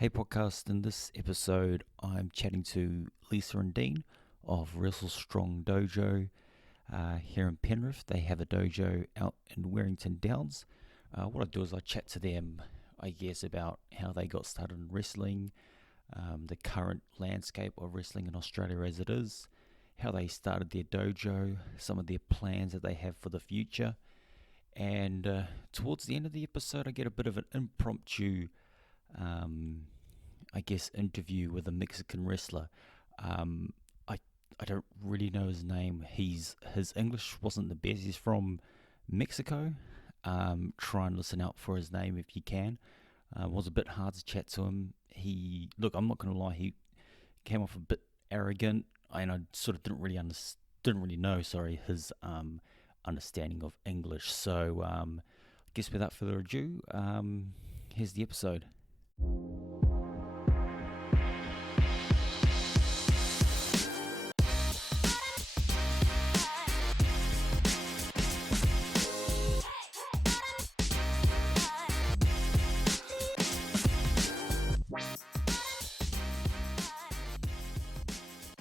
Hey podcast, in this episode I'm chatting to Lisa and Dean of Wrestle Strong Dojo here in Penrith. They have a dojo out in Warrington Downs. What I do is I chat to them, I guess, about how they got started in wrestling, the current landscape of wrestling in Australia as it is, how they started their dojo, some of their plans that they have for the future. And towards the end of the episode I get a bit of an impromptu interview with a Mexican wrestler. I don't really know his name. His English wasn't the best. He's from Mexico. Try and listen out for his name if you can. It was a bit hard to chat to him. I'm not gonna lie, he came off a bit arrogant, and I sort of didn't really know his understanding of English. So I guess without further ado, here's the episode.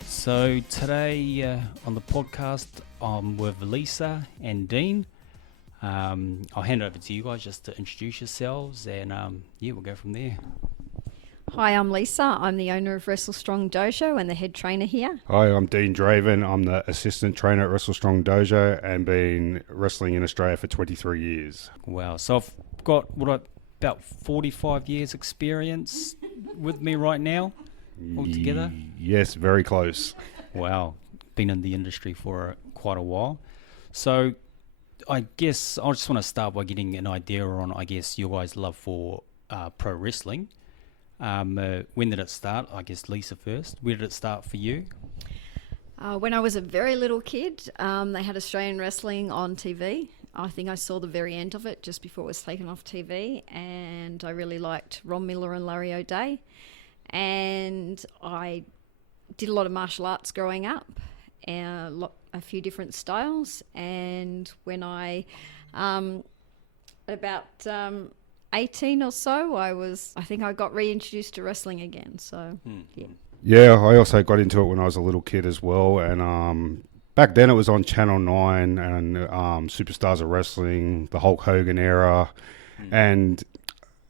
So today on the podcast, I'm with Lisa and Dean. I'll hand it over to you guys just to introduce yourselves, and we'll go from there. Hi, I'm Lisa. I'm the owner of Wrestle Strong Dojo and the head trainer here. Hi, I'm Dean Draven. I'm the assistant trainer at Wrestle Strong Dojo and been wrestling in Australia for 23 years. Wow. So I've got about 45 years experience with me right now altogether? Yes, very close. Wow. Been in the industry for quite a while. So I guess I just want to start by getting an idea on, your guys' love for pro wrestling. When did it start? I guess Lisa first. Where did it start for you? When I was a very little kid, they had Australian wrestling on TV. I think I saw the very end of it just before it was taken off TV, and I really liked Ron Miller and Larry O'Day. And I did a lot of martial arts growing up, a few different styles. And when I, about 18 or so, I think I got reintroduced to wrestling again. So, yeah. Yeah, I also got into it when I was a little kid as well. And back then it was on Channel 9 and Superstars of Wrestling, the Hulk Hogan era. And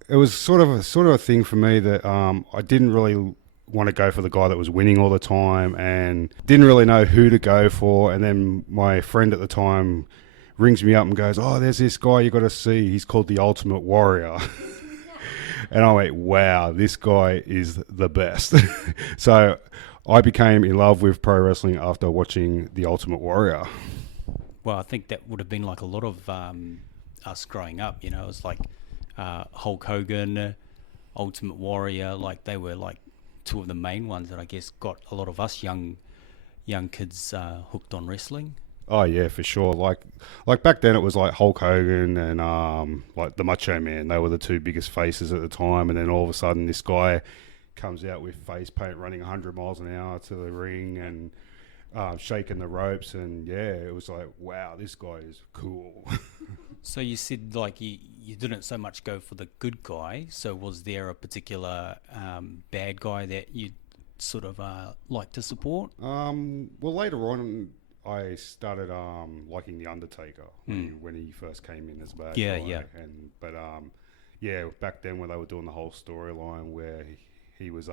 it was sort of a thing for me that I didn't really want to go for the guy that was winning all the time and didn't really know who to go for. And then my friend at the time rings me up and goes, "Oh, there's this guy you got to see. He's called the Ultimate Warrior." And I went, "Wow, this guy is the best." So I became in love with pro wrestling after watching the Ultimate Warrior. Well, I think that would have been like a lot of us growing up. It was like Hulk Hogan, Ultimate Warrior, like they were like two of the main ones that I guess got a lot of us young kids hooked on wrestling. Oh yeah, for sure. Like back then it was like Hulk Hogan and like the Macho Man. They were the two biggest faces at the time, and then all of a sudden this guy comes out with face paint running 100 miles an hour to the ring and shaking the ropes, and it was like, wow, this guy is cool. So you said like you didn't so much go for the good guy. So was there a particular bad guy that you sort of like to support? Well, later on, I started liking the Undertaker when he first came in as a bad guy. Yeah. But back then when they were doing the whole storyline where he was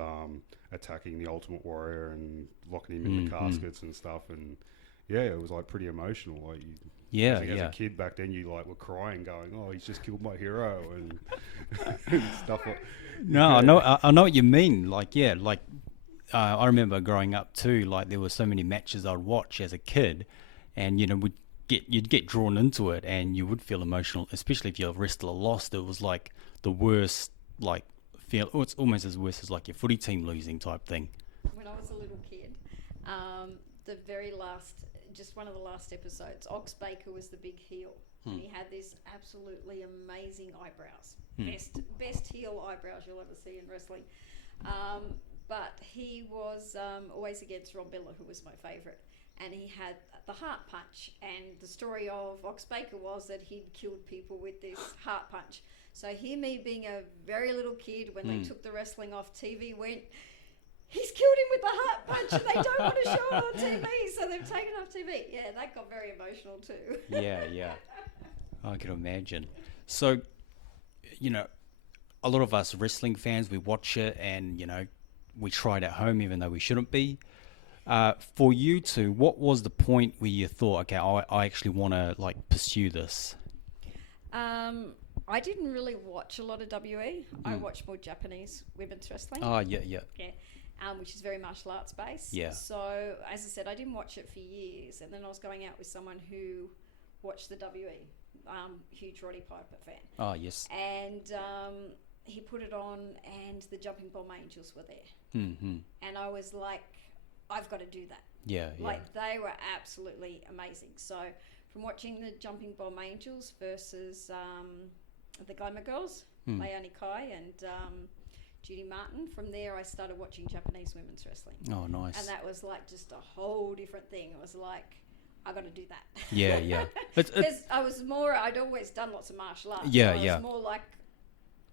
attacking the Ultimate Warrior and locking him in the caskets and stuff, and it was like pretty emotional. Like as a kid back then, you like were crying, going, "Oh, he's just killed my hero," and stuff like. No, I know what you mean. I remember growing up too. Like there were so many matches I'd watch as a kid, and you'd get drawn into it, and you would feel emotional, especially if your wrestler lost. It was like the worst, like feel. It's almost as worse as like your footy team losing type thing. When I was a little kid, the very last, just one of the last episodes, Ox Baker was the big heel. And he had this absolutely amazing eyebrows. Best heel eyebrows you'll ever see in wrestling. But he was always against Ron Miller, who was my favourite. And he had the heart punch. And the story of Ox Baker was that he'd killed people with this heart punch. So here me being a very little kid, when they took the wrestling off TV, went, he's killed him with the heart punch and they don't want to show it on TV, so they've taken it off TV. Yeah, that got very emotional too. Yeah. I can imagine. So, a lot of us wrestling fans, we watch it and, we try it at home even though we shouldn't be. For you two, what was the point where you thought, okay, I actually want to pursue this? I didn't really watch a lot of WE. I watched more Japanese women's wrestling. Oh, yeah. Which is very martial arts based. Yeah. So, as I said, I didn't watch it for years, and then I was going out with someone who watched the WE, huge Roddy Piper fan. Oh, yes. And he put it on, and the Jumping Bomb Angels were there. Mm-hmm. And I was like, I've got to do that. Yeah. They were absolutely amazing. So, from watching the Jumping Bomb Angels versus the Glamour Girls, Leonie Kai and Judy Martin, from there I started watching Japanese women's wrestling. Oh, nice. And that was just a whole different thing. It was like, I got to do that. Yeah. Because I'd always done lots of martial arts. Yeah, so yeah. It was more like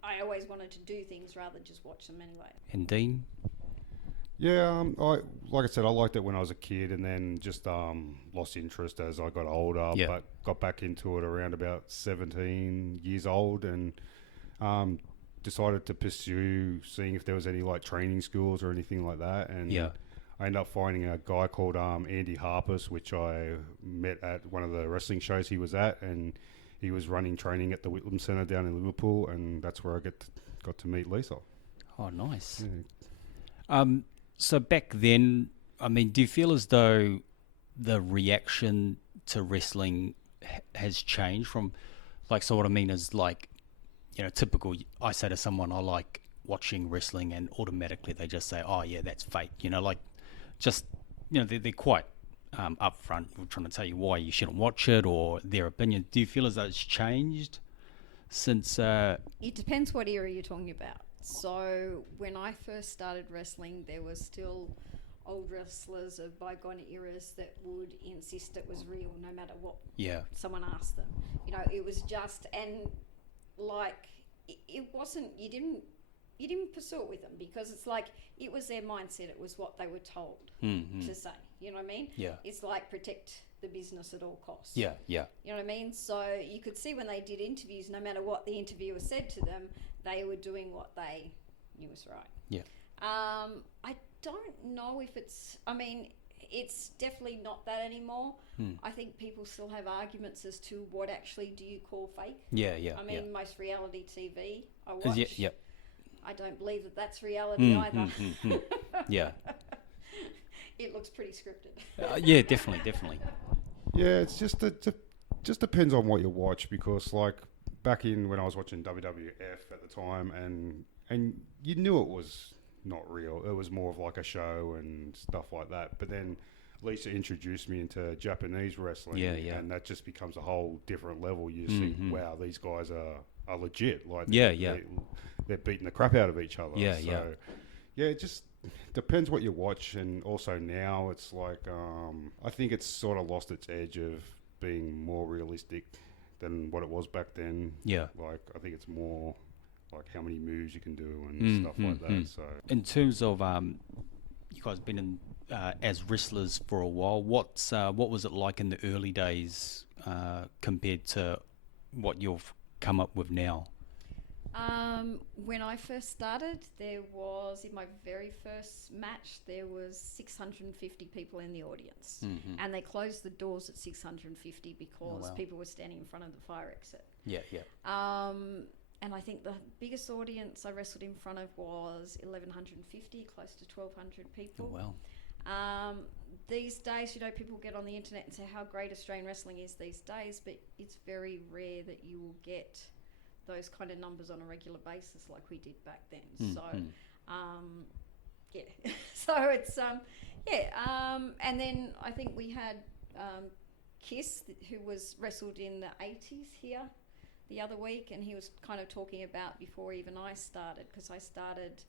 I always wanted to do things rather than just watch them anyway. And Dean? Yeah, like I said, I liked it when I was a kid, and then just lost interest as I got older. Yeah. But got back into it around about 17 years old, and decided to pursue seeing if there was any training schools or anything like that. And I ended up finding a guy called Andy Harpus, which I met at one of the wrestling shows he was at, and he was running training at the Whitlam Centre down in Liverpool, and that's where I got to meet Lisa. Oh, nice. Yeah. So back then, do you feel as though the reaction to wrestling has changed from, so what I mean is typical, I say to someone, I like watching wrestling, and automatically they just say, oh yeah, that's fake, they're quite upfront, trying to tell you why you shouldn't watch it or their opinion. Do you feel as though it's changed since... It depends what era you're talking about. So when I first started wrestling, there was still old wrestlers of bygone eras that would insist it was real no matter what someone asked them. It was just, and it wasn't, you didn't pursue it with them, because it's it was their mindset, it was what they were told to say, you know what I mean? Yeah. It's protect the business at all costs. Yeah. You know what I mean? So you could see when they did interviews, no matter what the interviewer said to them, they were doing what they knew was right. Yeah. I don't know if it's definitely not that anymore. I think people still have arguments as to what actually do you call fake. Yeah. Most reality TV I watch. Yeah. I don't believe that that's reality either. Yeah. It looks pretty scripted. Yeah, definitely. Yeah, it's just just depends on what you watch, because back in when I was watching WWF at the time, and you knew it was not real. It was more of a show and stuff like that. But then Lisa introduced me into Japanese wrestling, and that just becomes a whole different level. You see, wow, these guys are legit. They're beating the crap out of each other. Yeah, it just depends what you watch, and also now it's I think it's sort of lost its edge of being more realistic than what it was back then. Yeah. I think it's more how many moves you can do and stuff like that. So in terms of you guys been in as wrestlers for a while, what was it like in the early days compared to what you've come up with now? When I first started, there was, in my very first match, there was 650 people in the audience. And they closed the doors at 650 because people were standing in front of the fire exit. Yeah. And I think the biggest audience I wrestled in front of was 1,150, close to 1,200 people. Oh, wow. These days, people get on the internet and say how great Australian wrestling is these days, but it's very rare that you will get those kind of numbers on a regular basis like we did back then. So, so it's, and then I think we had Kiss, who was wrestled in the 80s here the other week, and he was kind of talking about before even I started, because I started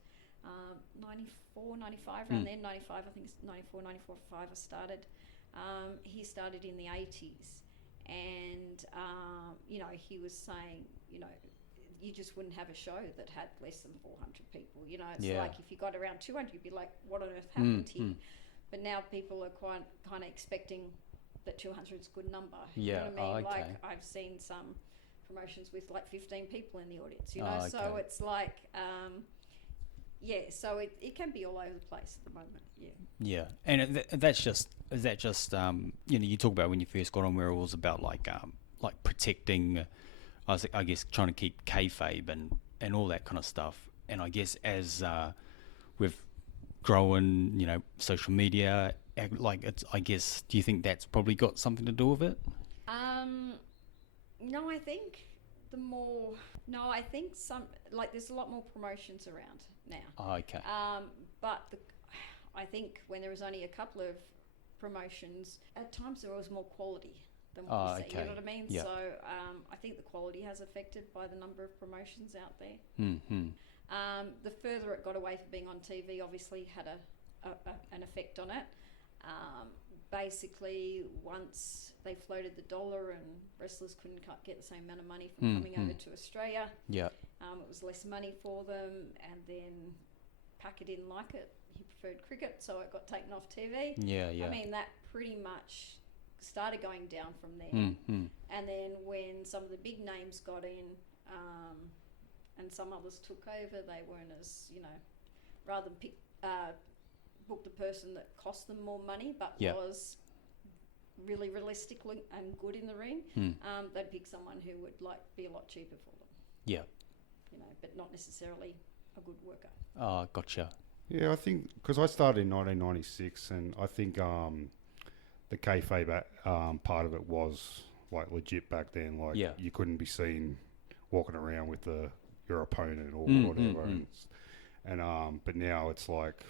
94, 95, around then, 95, I think it's 94, 95 I started. He started in the 80s, and, he was saying, you just wouldn't have a show that had less than 400 people. You know, it's Yeah. like if you got around 200, you'd be like, what on earth happened here? But now people are kind of expecting that 200 is a good number. You know what I mean? Like I've seen some promotions with like 15 people in the audience, you know, so it's like, so it can be all over the place at the moment. Yeah, and is that just you know, you talk about when you first got on where it was about like protecting, I guess trying to keep kayfabe and all that kind of stuff, and I guess as we've grown, you know, social media, like it's, I guess, do you think that's probably got something to do with it? No, I think some, like there's a lot more promotions around now. Okay. But I think when there was only a couple of promotions, at times there was more quality than what we see. You know what I mean? Yeah. So I think the quality has affected by the number of promotions out there. Mm-hmm. The further it got away from being on TV, obviously had an effect on it. Basically, once they floated the dollar and wrestlers couldn't get the same amount of money from coming over to Australia, it was less money for them, and then Packer didn't like it. He preferred cricket, so it got taken off TV. I mean, that pretty much started going down from there. And then when some of the big names got in, and some others took over, they weren't as, you know, rather than book the person that cost them more money but was really realistic and good in the ring, they'd pick someone who would like be a lot cheaper for them. You know, but not necessarily a good worker. Oh, gotcha. Yeah, I think because I started in 1996, and I think the kayfabe part of it was like legit back then. Like you couldn't be seen walking around with your opponent or whatever, and but now it's like,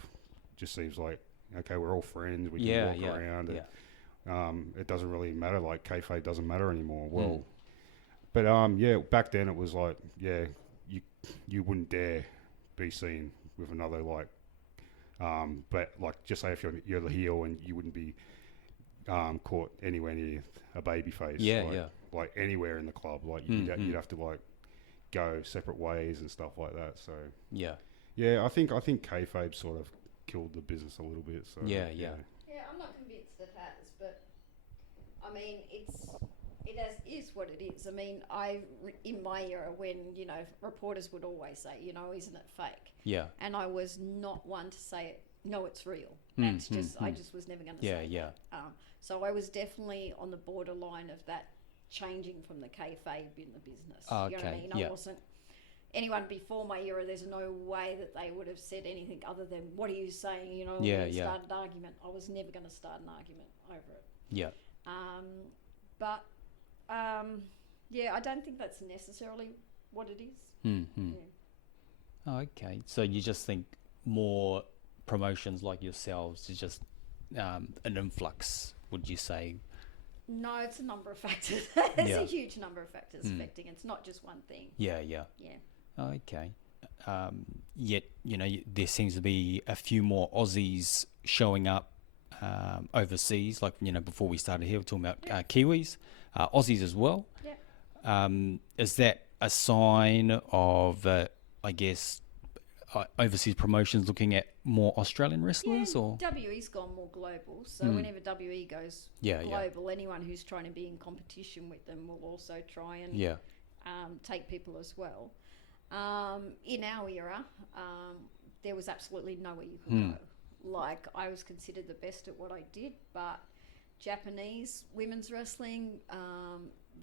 just seems like, okay, we're all friends, we can walk around, and it doesn't really matter, like kayfabe doesn't matter anymore. Well, but back then it was like, you wouldn't dare be seen with another, like, but like, just say if you're the heel, and you wouldn't be caught anywhere near a baby face, like anywhere in the club, like you'd have to like go separate ways and stuff like that. So I think kayfabe sort of killed the business a little bit. So Yeah, I'm not convinced it has, but I mean, it is what it is. I mean, in my era, when, you know, reporters would always say, you know, isn't it fake? And I was not one to say, no, it's real. That's I just was never going to say that. So I was definitely on the borderline of that changing from the kayfabe in the business. You know what I mean? I wasn't. Anyone before my era, there's no way that they would have said anything other than, what are you saying? You know, start an argument. I was never going to start an argument over it. But I don't think that's necessarily what it is. Okay, so you just think more promotions like yourselves is just an influx, would you say? No, it's a number of factors. There's a huge number of factors affecting it. It's not just one thing. Okay. Yet, you know, there seems to be a few more Aussies showing up overseas. Like, you know, before we started here, we're talking about Kiwis, Aussies as well. Is that a sign of, I guess, overseas promotions looking at more Australian wrestlers? Or WE's gone more global, so whenever WE goes global, anyone who's trying to be in competition with them will also try and take people as well. In our era, there was absolutely nowhere you could go. Like, I was considered the best at what I did, but Japanese women's wrestling,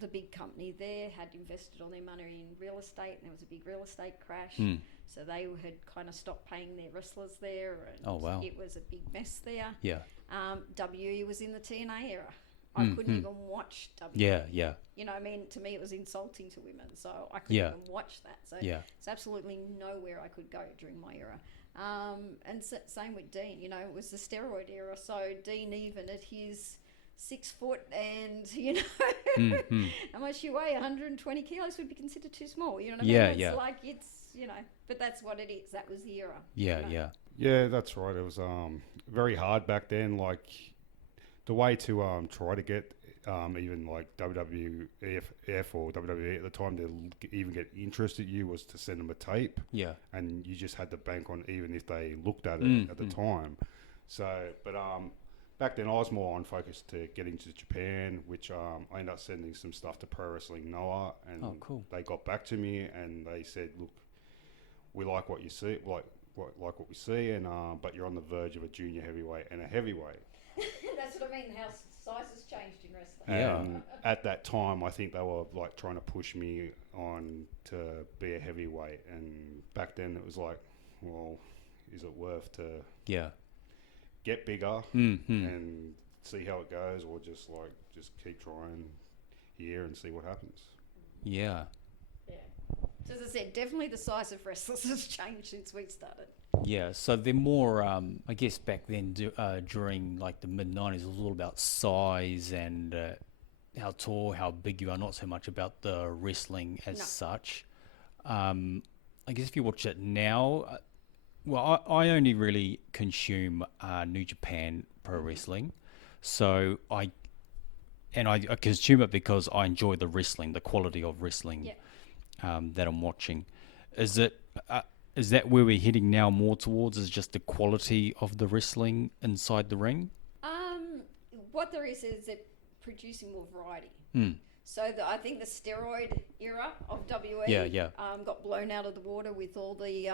the big company there had invested all their money in real estate, and there was a big real estate crash. So they had kind of stopped paying their wrestlers there, and it was a big mess there. WE was in the TNA era. I couldn't even watch WE. You know, I mean, to me it was insulting to women, so I couldn't even watch that. So it's absolutely nowhere I could go during my era. And same with Dean. You know, it was the steroid era, so Dean, even at his 6 foot and, you know, how much you weigh, 120 kilos, would be considered too small. You know what I mean? It's like, it's, you know, but that's what it is. That was the era. Yeah, that's right. It was very hard back then. Like, the way to try to get even like WWF or WWE at the time to even get interested in you was to send them a tape. Yeah. And you just had to bank on even if they looked at it at the time. So, but back then I was more on focus to getting to Japan, which I ended up sending some stuff to Pro Wrestling Noah, and they got back to me and they said, look, we like what you see, like what we see, and but you're on the verge of a junior heavyweight and a heavyweight. That's what I mean, how sizes changed in wrestling. And at that time, I think they were like trying to push me on to be a heavyweight. And back then it was like, well, is it worth to get bigger and see how it goes, or just keep trying here and see what happens? Yeah. Yeah. So as I said, definitely the size of wrestlers has changed since we started. Yeah, so they're more, I guess back then during like the mid-90s, it was all about size and how tall, how big you are, not so much about the wrestling as such. I guess if you watch it now, I only really consume New Japan Pro Wrestling. So I consume it because I enjoy the wrestling, the quality of wrestling that I'm watching. Is that where we're heading now more towards, is just the quality of the wrestling inside the ring? What there is they're producing more variety. So I think the steroid era of WE got blown out of the water with all the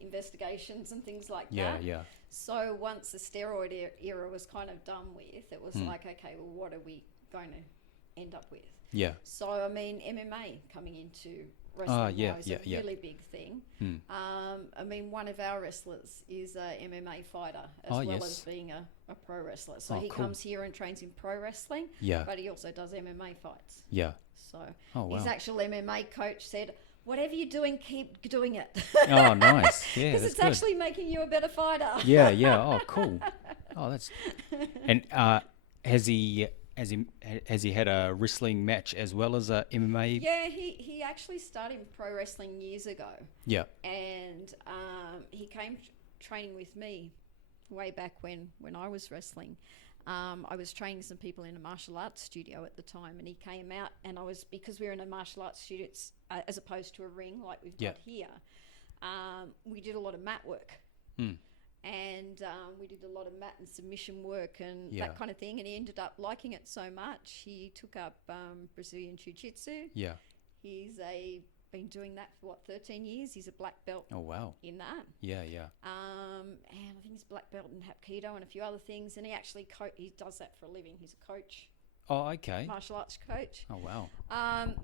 investigations and things like that. Yeah. So once the steroid era was kind of done with, it was like, okay, well, what are we going to end up with? Yeah. So, I mean, MMA coming into wrestling now is a really big thing. I mean, one of our wrestlers is a MMA fighter as well as being a pro wrestler. So he comes here and trains in pro wrestling, but he also does MMA fights. Yeah. So his actual MMA coach said, whatever you're doing, keep doing it. Oh, nice. Yeah, because it's good. Actually making you a better fighter. Yeah. Oh, cool. Oh, that's... And has he had a wrestling match as well as a MMA? Yeah, he actually started pro wrestling years ago. Yeah. And he came training with me way back when I was wrestling. I was training some people in a martial arts studio at the time, and he came out, and because we were in a martial arts studio, as opposed to a ring like we've got here, we did a lot of mat work. And we did a lot of mat and submission work and that kind of thing. And he ended up liking it so much, he took up Brazilian Jiu-Jitsu. Yeah. He's been doing that for 13 years. He's a black belt. Oh, wow. In that. Yeah. And I think he's black belt in Hapkido and a few other things. And he actually he does that for a living. He's a coach. Oh, okay. Martial arts coach. Oh, wow.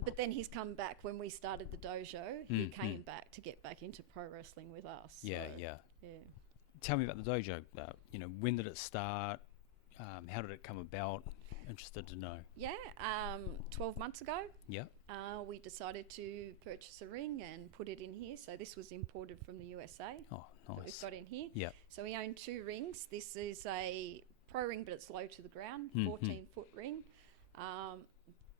But then he's come back when we started the dojo. He came back to get back into pro wrestling with us. Yeah. Tell me about the dojo. When did it start? How did it come about? Interested to know. Yeah, 12 months ago. Yeah. We decided to purchase a ring and put it in here. So this was imported from the USA. Oh, nice. That we've got in here. Yeah. So we own 2 rings. This is a pro ring, but it's low to the ground, 14-foot ring.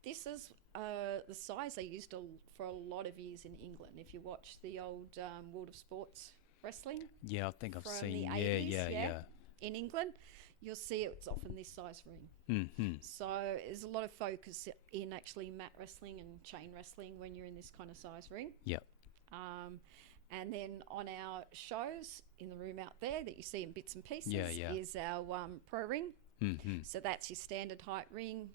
This is the size they used for a lot of years in England. If you watch the old World of Sports wrestling. Yeah, I think I've seen. The 80s, yeah. In England, you'll see it's often this size ring. So there's a lot of focus in actually mat wrestling and chain wrestling when you're in this kind of size ring. Yep. And then on our shows in the room out there that you see in bits and pieces is our pro ring. So that's your standard height ring.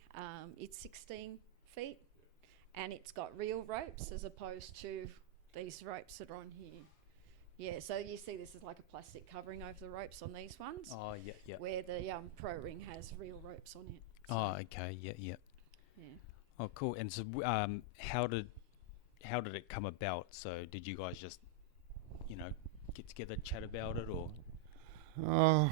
It's 16 feet and it's got real ropes as opposed to these ropes that are on here. Yeah, so you see this is like a plastic covering over the ropes on these ones. Oh, yeah. Where the pro ring has real ropes on it. So, oh, okay, yeah. Oh, cool. And so, how did it come about? So, did you guys just, get together, chat about it, or?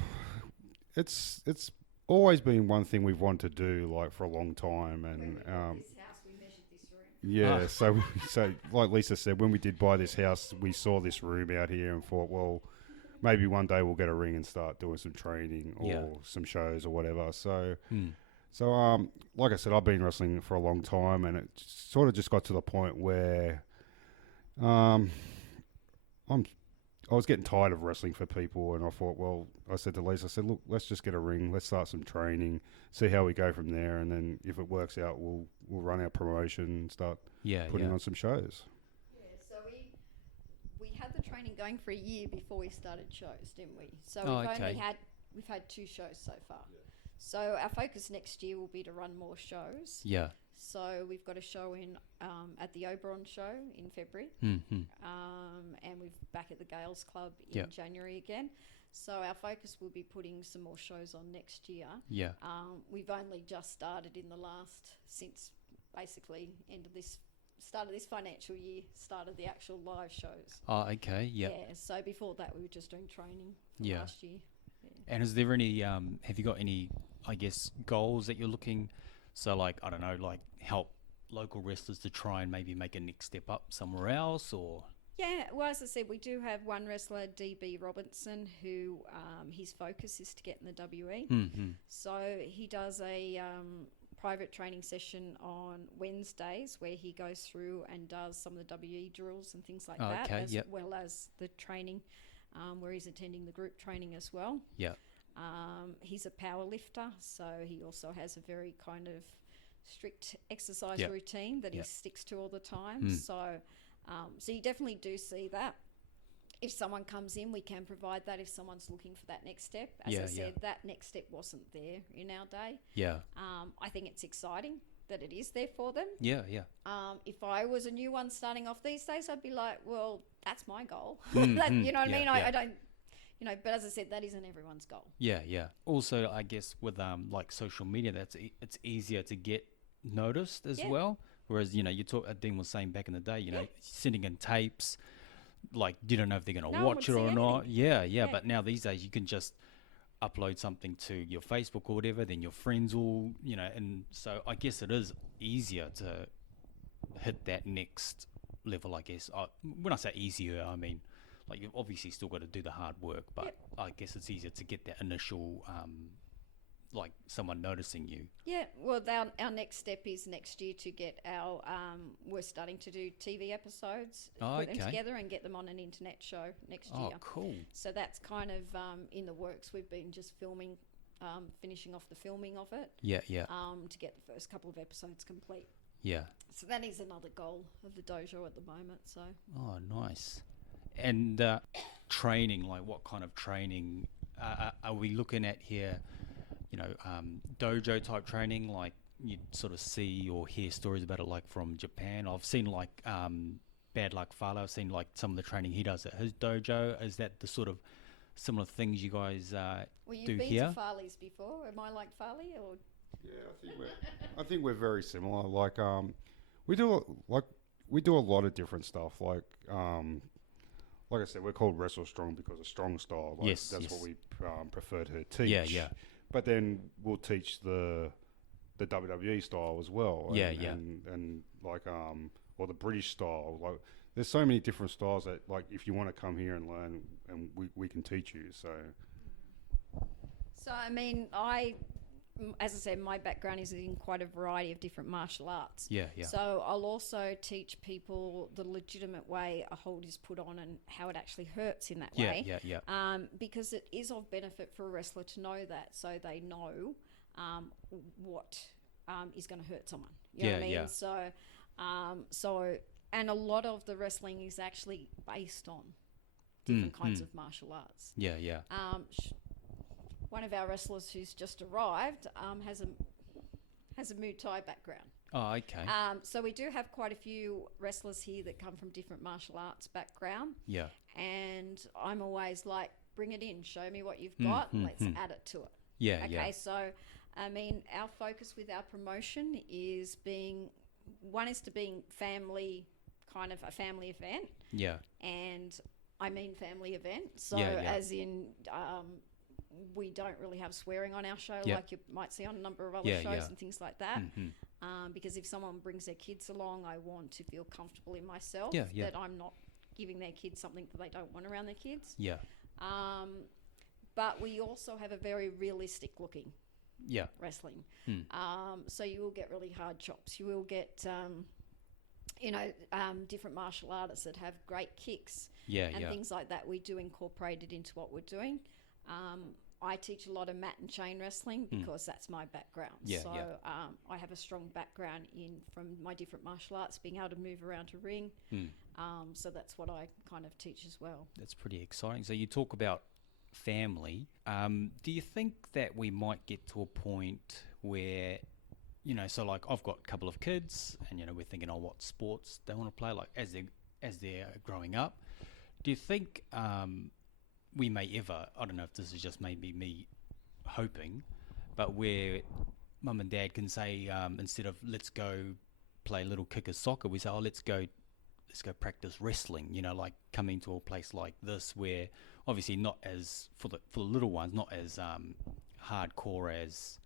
It's always been one thing we've wanted to do, like for a long time, and this house, we measured this room. Yeah, so like Lisa said, when we did buy this house, we saw this room out here and thought, well, maybe one day we'll get a ring and start doing some training or some shows or whatever. So, like I said, I've been wrestling for a long time, and it sort of just got to the point where I'm I was getting tired of wrestling for people, and I thought, well, I said to Lisa, I said, look, let's just get a ring, let's start some training, see how we go from there, and then if it works out, we'll run our promotion and start putting on some shows. Yeah, so we had the training going for a year before we started shows, didn't we? So we've had 2 shows so far. Yeah. So our focus next year will be to run more shows. Yeah. So we've got a show in at the Oberon show in February, and we're back at the Gales Club in January again. So our focus will be putting some more shows on next year. Yeah. We've only just started in the since basically start of this financial year, started the actual live shows. Oh, okay. Yeah. Yeah. So before that, we were just doing training last year. Yeah. And is there any? Have you got any? I guess goals that you're looking. So, like, I don't know, like help local wrestlers to try and maybe make a next step up somewhere else, or? Yeah, well, as I said, we do have one wrestler, DB Robinson, who his focus is to get in the WE. Mm-hmm. So he does a private training session on Wednesdays where he goes through and does some of the WE drills and things like that, as well as the training where he's attending the group training as well. Yeah. He's a power lifter, so he also has a very kind of strict exercise routine that he sticks to all the time. So you definitely do see that. If someone comes in, we can provide that if someone's looking for that next step. As I said, that next step wasn't there in our day. Yeah. I think it's exciting that it is there for them. Yeah, yeah. If I was a new one starting off these days, I'd be like, well, that's my goal. You know what I mean? I don't... but as I said, that isn't everyone's goal. Yeah, yeah. Also, I guess with like social media, it's easier to get noticed as well. Whereas, Dean was saying back in the day, sending in tapes, like you don't know if they're going to watch it or not. Yeah. But now these days you can just upload something to your Facebook or whatever, then your friends will, and so I guess it is easier to hit that next level, I guess. When I say easier, I mean, like you've obviously still got to do the hard work, but I guess it's easier to get that initial, like someone noticing you. Yeah, well, our next step is next year to get our, we're starting to do TV episodes, put them together and get them on an internet show next year. Oh, cool. So that's kind of in the works. We've been just filming, finishing off the filming of it. Yeah. To get the first couple of episodes complete. Yeah. So that is another goal of the dojo at the moment, so. Oh, nice. And training, like what kind of training are we looking at here? Dojo type training, like you sort of see or hear stories about it, like from Japan. I've seen like Bad Luck Fale. I've seen like some of the training he does at his dojo. Is that the sort of similar things you guys do here? Well, you've been to Fale's before. Am I like Fale or? Yeah, I think we're very similar. Like we do a lot of different stuff. Like I said, we're called Wrestle Strong because of strong style. Like, that's what we prefer to teach. Yeah. But then we'll teach the WWE style as well. And like or the British style. Like there's so many different styles that like if you want to come here and learn, and we can teach you. So I mean, as I said, my background is in quite a variety of different martial arts. Yeah. So I'll also teach people the legitimate way a hold is put on and how it actually hurts in that way. Yeah. Because it is of benefit for a wrestler to know that, so they know what is going to hurt someone. You know what I mean? Yeah. So, and a lot of the wrestling is actually based on different kinds of martial arts. Yeah. One of our wrestlers who's just arrived has a Muay Thai background. Oh, okay. So we do have quite a few wrestlers here that come from different martial arts background. Yeah. And I'm always like, bring it in, show me what you've got, and let's add it to it. Yeah. Okay, so I mean, our focus with our promotion is being family, kind of a family event. Yeah. And I mean family event. So as in we don't really have swearing on our show like you might see on a number of other shows and things like that. Because if someone brings their kids along, I want to feel comfortable in myself that I'm not giving their kids something that they don't want around their kids. Yeah. But we also have a very realistic looking wrestling. So you will get really hard chops. You will get different martial artists that have great kicks Yeah, and yeah. things like that. We do incorporate it into what we're doing. I teach a lot of mat and chain wrestling because that's my background. Yeah, so yeah. I have a strong background from my different martial arts, being able to move around a ring. So that's what I kind of teach as well. That's pretty exciting. So you talk about family. Do you think that we might get to a point where, so like I've got a couple of kids, and we're thinking, oh, what sports they want to play, like as they're growing up. Do you think we may ever? I don't know if this is just maybe me hoping, but where mum and dad can say instead of let's go play little kickers soccer, we say, oh, let's go practice wrestling, like coming to a place like this where obviously not as for the little ones, not as hardcore as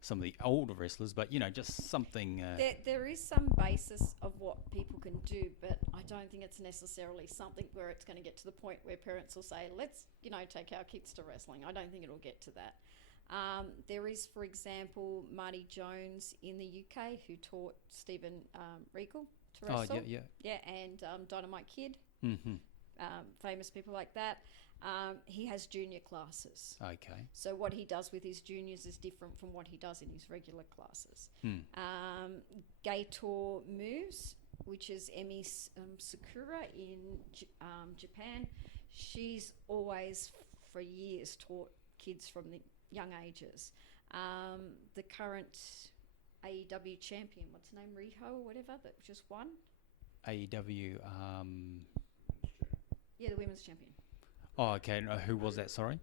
some of the older wrestlers, but just something There is some basis of what people can do, but I don't think it's necessarily something where it's going to get to the point where parents will say, let's take our kids to wrestling. I don't think it'll get to that. There is, for example, Marty Jones in the UK who taught Stephen Regal to wrestle. Oh, yeah. And Dynamite Kid, Mm-hmm. famous people like that. He has junior classes. Okay. So what he does with his juniors is different from what he does in his regular classes. Gator Moves, which is Emi Sakura in Japan, she's always for years taught kids from the young ages. The current AEW champion, what's her name, Riho or whatever, that just won? AEW. Yeah, the women's champion. Oh, okay. No, who was that? Sorry.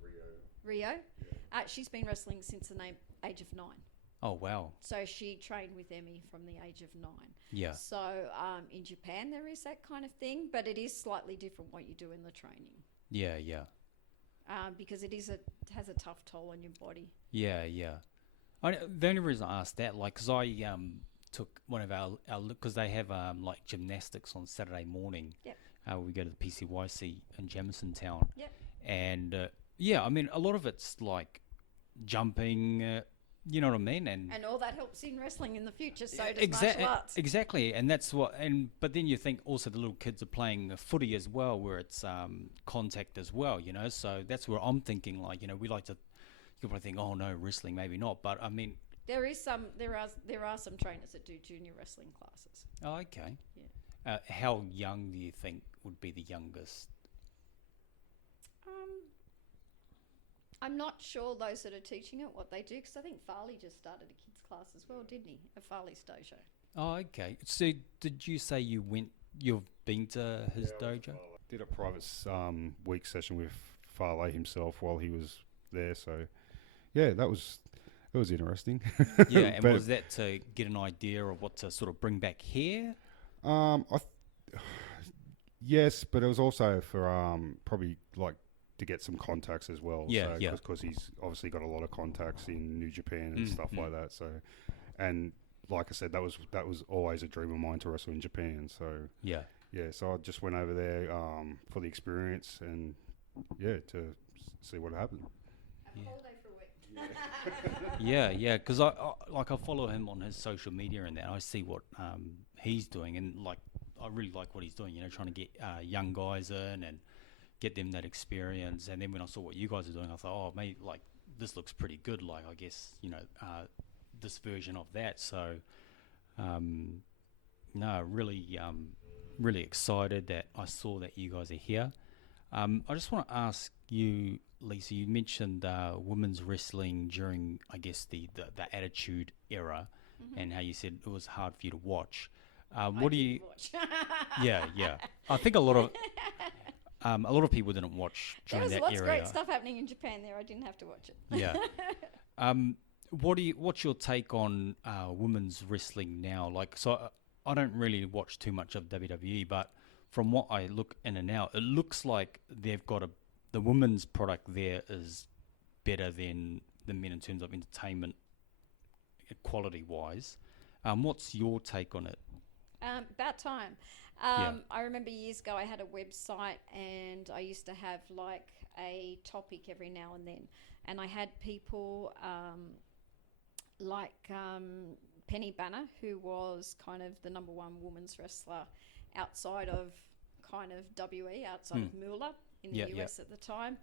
Rio. She's been wrestling since the age of 9. Oh, wow. So she trained with Emmy from the age of 9. Yeah. So in Japan there is that kind of thing, but it is slightly different what you do in the training. Yeah, yeah. Because it has a tough toll on your body. Yeah, yeah. The only reason I asked that, like, because I took one of our because they have like gymnastics on Saturday morning. Yep. We go to the PCYC in Jamison Town. Yep. And yeah, I mean, a lot of it's like jumping. You know what I mean? And all that helps in wrestling in the future. So does martial arts. Exactly, and that's but then you think also the little kids are playing footy as well, where it's contact as well. So that's where I'm thinking, like, we like to. You probably think, oh no, wrestling maybe not, but I mean. There are some trainers that do junior wrestling classes. Oh, okay. Yeah. How young do you think would be the youngest? I'm not sure those that are teaching it what they do, because I think Farley just started a kids class as well, didn't he? At Farley's dojo. Oh, okay. So did you say you've been to his dojo? Did a private week session with Farley himself while he was there. So yeah, it was interesting. Yeah, and was that to get an idea of what to sort of bring back here? Yes, but it was also for probably like to get some contacts as well. Yeah, so, because he's obviously got a lot of contacts in New Japan and stuff like that. So, and like I said, that was always a dream of mine to wrestle in Japan. So yeah. So I just went over there for the experience and to see what happened. A whole day for a week. Yeah, because I follow him on his social media and that. I see what he's doing, and like I really like what he's doing. Trying to get young guys in and get them that experience. And then when I saw what you guys are doing, I thought, oh, maybe like this looks pretty good. Like I guess this version of that. So no, really excited that I saw that you guys are here. I just want to ask you, Lisa, you mentioned women's wrestling during, I guess, the Attitude Era, and how you said it was hard for you to watch. What do you watch? Yeah. I think a lot of people didn't watch during that era. There was lots of great stuff happening in Japan there. I didn't have to watch it. Yeah. What's your take on women's wrestling now? Like, so I don't really watch too much of WWE, but from what I look in and out, it looks like they've got the women's product there is better than the men in terms of entertainment quality wise. What's your take on it? About time. Yeah. I remember years ago I had a website and I used to have like a topic every now and then. And I had people Penny Banner, who was kind of the number one women's wrestler outside of kind of WE, outside of Moolah in the US at the time,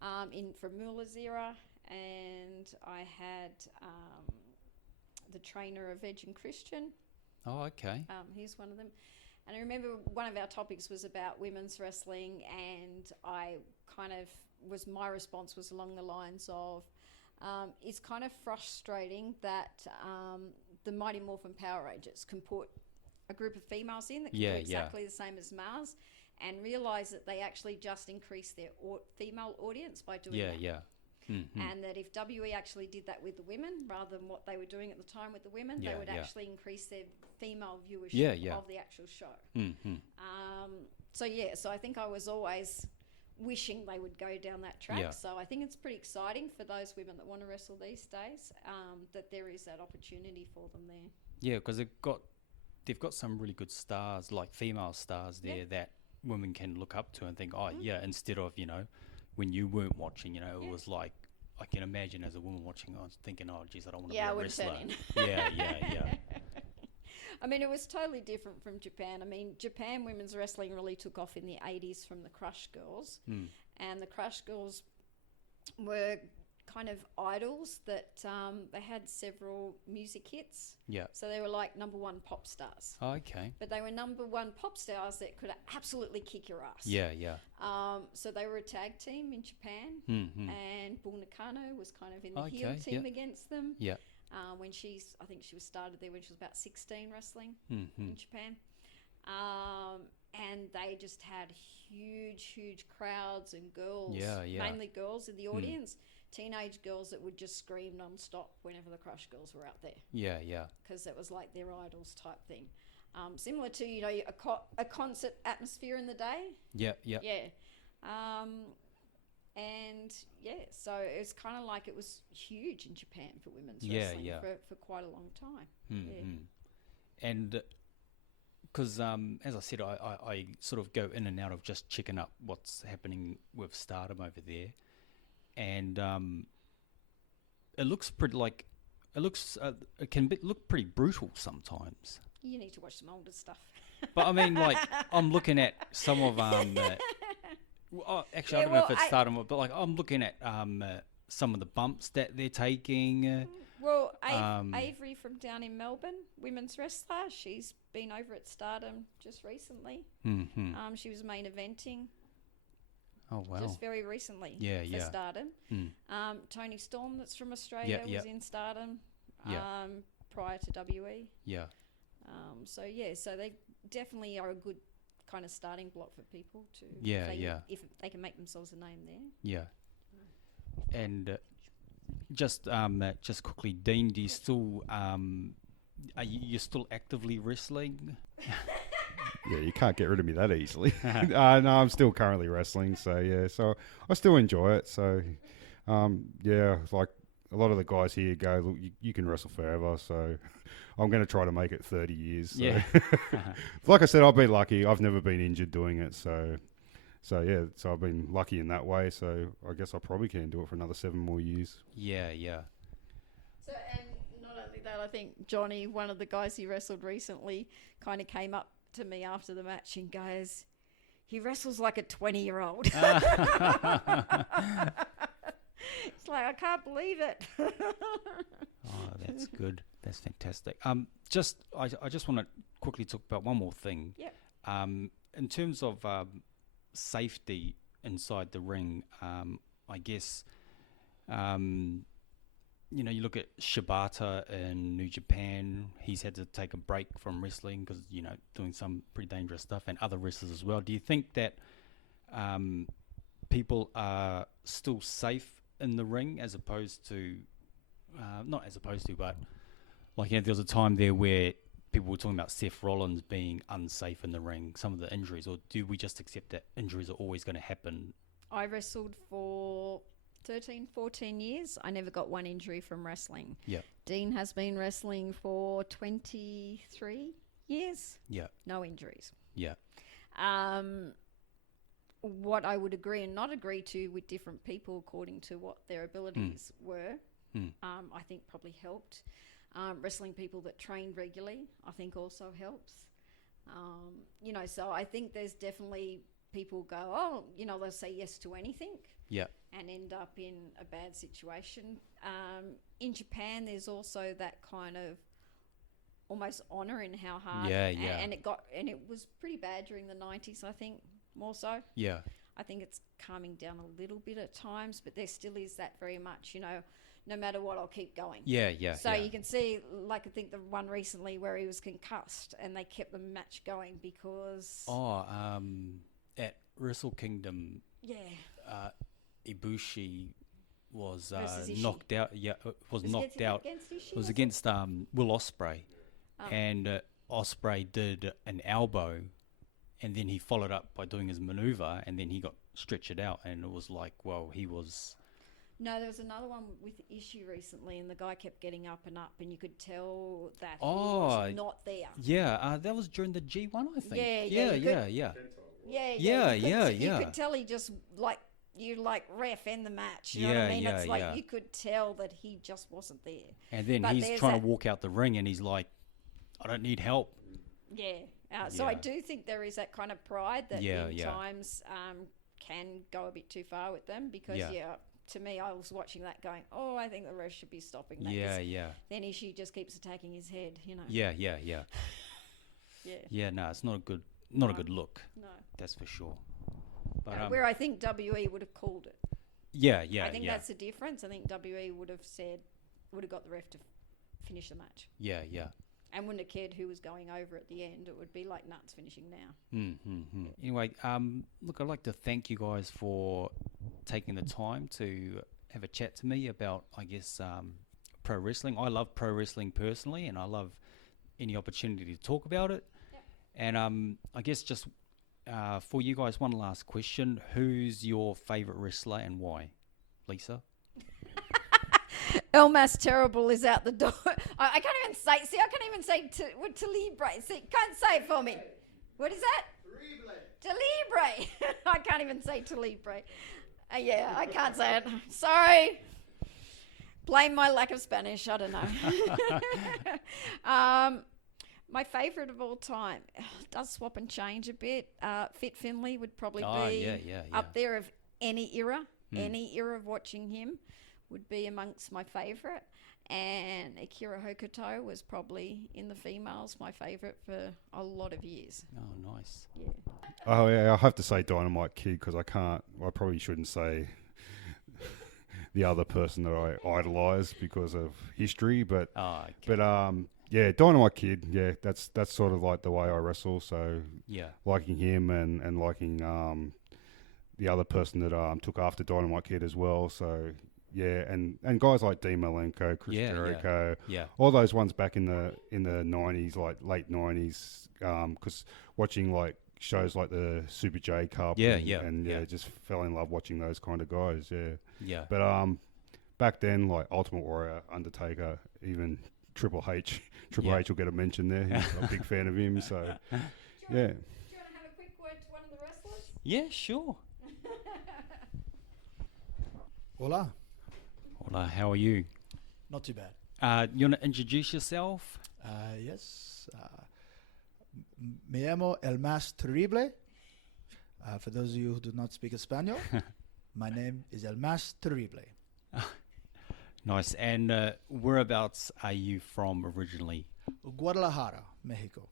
from Moolah's era. And I had the trainer of Edge and Christian. Oh, okay. He's one of them. And I remember one of our topics was about women's wrestling, and my response was along the lines of, it's kind of frustrating that the Mighty Morphin Power Rangers can put a group of females in that can do exactly the same as males, and realise that they actually just increase their female audience by doing that. Mm-hmm. And that if WE actually did that with the women, rather than what they were doing at the time with the women, they would actually increase their female viewership of the actual show. Mm-hmm. So I think I was always wishing they would go down that track. Yeah. So I think it's pretty exciting for those women that want to wrestle these days, that there is that opportunity for them there. Yeah, because they've got some really good stars, like female stars there that women can look up to and think, instead of, when you weren't watching, it was like, I can imagine as a woman watching, I was thinking, oh, geez, I don't want to be a wrestler. Yeah. I mean, it was totally different from Japan. I mean, Japan women's wrestling really took off in the 80s from the Crush Girls. And the Crush Girls were kind of idols that they had several music hits. Yeah. So they were like number one pop stars. Oh, okay. But they were number one pop stars that could absolutely kick your ass. Yeah. So they were a tag team in Japan. And Bull Nakano was kind of in the heel team against them. Yeah. I think she was started there when she was about 16 wrestling in Japan. And they just had huge crowds and girls, mainly girls in the audience, teenage girls that would just scream non-stop whenever the Crush Girls were out there. Yeah. Because it was like their idols type thing. Similar to, a concert atmosphere in the day. Yeah. So it was kind of like it was huge in Japan for women's wrestling for quite a long time. And because, as I said, I sort of go in and out of just checking up what's happening with Stardom over there. And it looks pretty it can look pretty brutal sometimes. You need to watch some older stuff. But I mean, like, I'm looking at some of actually, I don't know if it's Stardom, but like I'm looking at some of the bumps that they're taking. Avery from down in Melbourne, women's wrestler, she's been over at Stardom just recently. She was main eventing. Oh, wow. Just very recently for Stardom. Tony Storm, that's from Australia, was in Stardom prior to WE. Yeah. So they definitely are a good kind of starting block for people to if they can make themselves a name there. Yeah. And just quickly, Dean, do you still are you still actively wrestling? Yeah, you can't get rid of me that easily. No, I'm still currently wrestling, so I still enjoy it. So like a lot of the guys here go, look, you can wrestle forever, so I'm going to try to make it 30 years. So. Yeah. Like I said, I've been lucky. I've never been injured doing it, so I've been lucky in that way. So I guess I probably can do it for another 7 more years. Yeah. So, and not only that, I think Johnny, one of the guys he wrestled recently, kind of came up to me after the match and goes, he wrestles like a 20-year-old. It's like, I can't believe it. Oh, that's good. That's fantastic. I just want to quickly talk about one more thing. Yeah. In terms of safety inside the ring, I guess, you look at Shibata in New Japan. He's had to take a break from wrestling because, doing some pretty dangerous stuff, and other wrestlers as well. Do you think that people are still safe in the ring as opposed to, but like, there was a time there where people were talking about Seth Rollins being unsafe in the ring, some of the injuries, or do we just accept that injuries are always going to happen? I wrestled for 13, 14 years. I never got one injury from wrestling. Yeah. Dean has been wrestling for 23 years. Yeah. No injuries. Yeah. What I would agree and not agree to with different people according to what their abilities were, I think probably helped. Wrestling people that train regularly, I think, also helps. So I think there's definitely people go, oh, they'll say yes to anything. Yeah. And end up in a bad situation. In Japan, there's also that kind of almost honor in how hard. Yeah, yeah. And it was pretty bad during the 90s, I think, more so. Yeah. I think it's calming down a little bit at times, but there still is that very much, no matter what, I'll keep going. Yeah, yeah. So yeah. you can see, like I think the one recently where he was concussed and they kept the match going because... At Wrestle Kingdom, Yeah. Ibushi was Versus Ishii. knocked out. Yeah, was knocked out. Against Ishii, It was against Will Ospreay, and Ospreay did an elbow, and then he followed up by doing his maneuver, and then he got stretchered out, and it was like, well, he was. No, there was another one with Ishii recently, and the guy kept getting up, and you could tell that he was not there. Yeah, that was during the G1, I think. Yeah. You could tell he just ref end the match. You know what I mean? It's like you could tell that he just wasn't there. And then he's trying to walk out the ring, and he's like, "I don't need help." Yeah. So I do think there is that kind of pride that times can go a bit too far with them because to me, I was watching that going, oh, I think the ref should be stopping that. Yeah. Then Ishii just keeps attacking his head, Yeah. Yeah. Yeah, no, it's not a good look. No. That's for sure. But where I think WE would have called it. Yeah. I think that's the difference. I think WE would have got the ref to finish the match. Yeah. And wouldn't have cared who was going over at the end. It would be like nuts finishing now. Anyway, look, I'd like to thank you guys for taking the time to have a chat to me about, I guess, pro wrestling. I love pro wrestling personally, and I love any opportunity to talk about it. Yep. And I guess just for you guys, one last question. Who's your favourite wrestler and why? Lisa? El Mas Terrible is out the door. I can't even say. See, I can't even say Libre. See, can't say it for me. What is that? Libre. I can't even say Libre. I can't say it. Sorry. Blame my lack of Spanish. I don't know. My favourite of all time does swap and change a bit. Fit Finlay would probably be up there of any era. Any era of watching him would be amongst my favourite. And Akira Hokuto was probably, in the females, my favourite for a lot of years. Oh, nice. Yeah. Oh, yeah, I have to say Dynamite Kid because I probably shouldn't say the other person that I idolise because of history. But, yeah, Dynamite Kid, yeah, that's sort of like the way I wrestle. So, liking him and liking the other person that took after Dynamite Kid as well. So, yeah, and guys like Dean Malenko, Chris Jericho, all those ones back in the 90s, like late 90s, because watching like shows like the Super J Cup, just fell in love watching those kind of guys, But back then, like Ultimate Warrior, Undertaker, even Triple H will get a mention there. I'm a big fan of him, so Do you want to have a quick word to one of the wrestlers? Yeah, sure. Hola. Hola, how are you? Not too bad. You want to introduce yourself? Yes. Me llamo El Más Terrible. For those of you who do not speak Espanol, my name is El Más Terrible. Nice. And whereabouts are you from originally? Guadalajara, Mexico.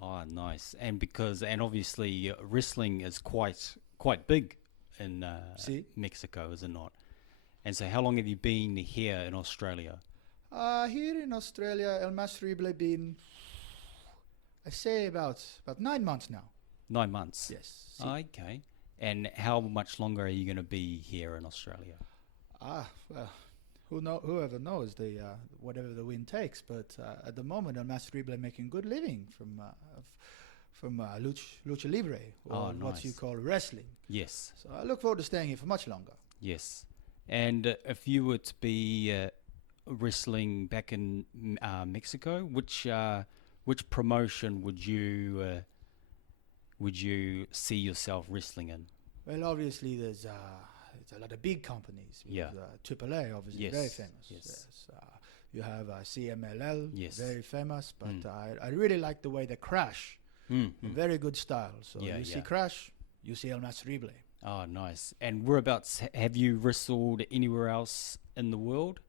Oh, nice. And obviously wrestling is quite big in Mexico, is it not? And so how long have you been here in Australia? Here in Australia, El Más Terrible been, I say about 9 months now. 9 months? Yes. Okay. And how much longer are you going to be here in Australia? Well, whoever knows whatever the wind takes. But at the moment, El Más Terrible making good living from lucha libre, or what you call wrestling. Yes. So I look forward to staying here for much longer. Yes. And if you were to be wrestling back in Mexico, which promotion would you see yourself wrestling in? Well, obviously there's a lot of big companies. AAA, obviously, very famous. Yes. You have CMLL, Yes. very famous, but I really like the way they crash. Very good style. So Yeah, you see yeah. crash, you see El Mas Terrible. Oh, nice. And whereabouts have you wrestled anywhere else in the world?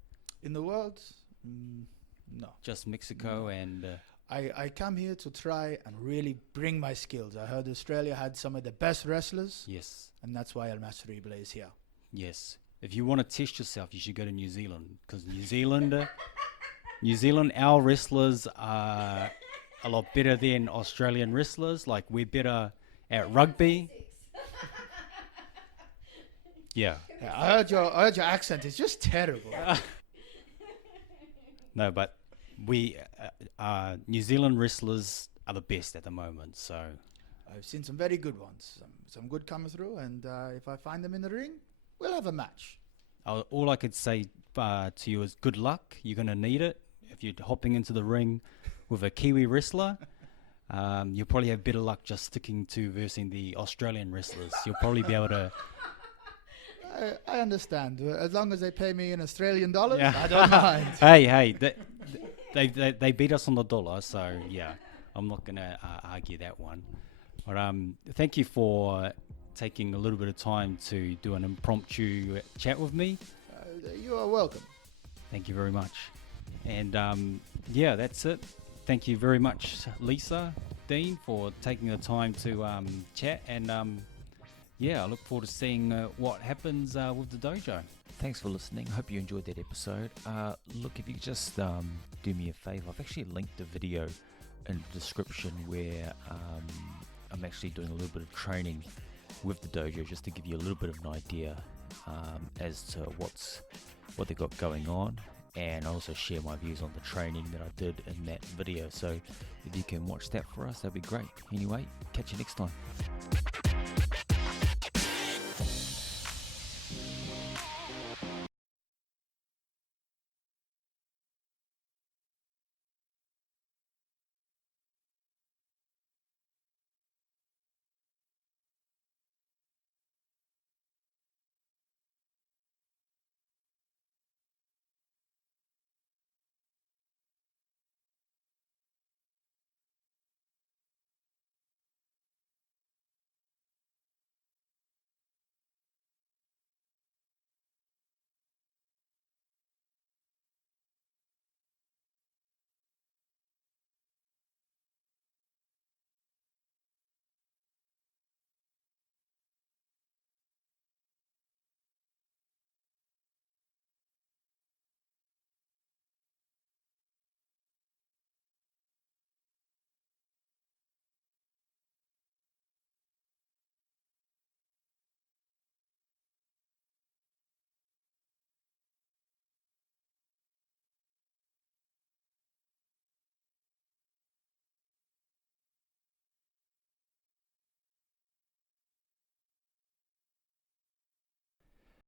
In the world, no. Just Mexico and... I come here to try and really bring my skills. I heard Australia had some of the best wrestlers, yes, and that's why El Mas Terrible is here. yes. If you want to test yourself, you should go to New Zealand, because New Zealand, our wrestlers are a lot better than Australian wrestlers. Like, we're better at rugby. Yeah. Yeah, I heard your accent. It's just terrible. No, but we New Zealand wrestlers are the best at the moment. So I've seen some very good ones. Some good coming through, and if I find them in the ring, we'll have a match. all I could say to you is good luck. You're going to need it. If you're hopping into the ring with a Kiwi wrestler, you'll probably have better luck just sticking to versing the Australian wrestlers. You'll probably be able to... I understand. As long as they pay me in Australian dollars, Yeah. I don't mind. Hey, they beat us on the dollar, so yeah, I'm not going to argue that one. But thank you for taking a little bit of time to do an impromptu chat with me. You are welcome. Thank you very much. And yeah, that's it. Thank you very much, Lisa, Dean, for taking the time to chat. And yeah, I look forward to seeing what happens with the dojo. Thanks for listening. Hope you enjoyed that episode. Look, if you could just do me a favor, I've actually linked a video in the description where I'm actually doing a little bit of training with the dojo, just to give you a little bit of an idea as to what they got going on, and I also share my views on the training that I did in that video. So if you can watch that for us, that'd be great. Anyway, catch you next time.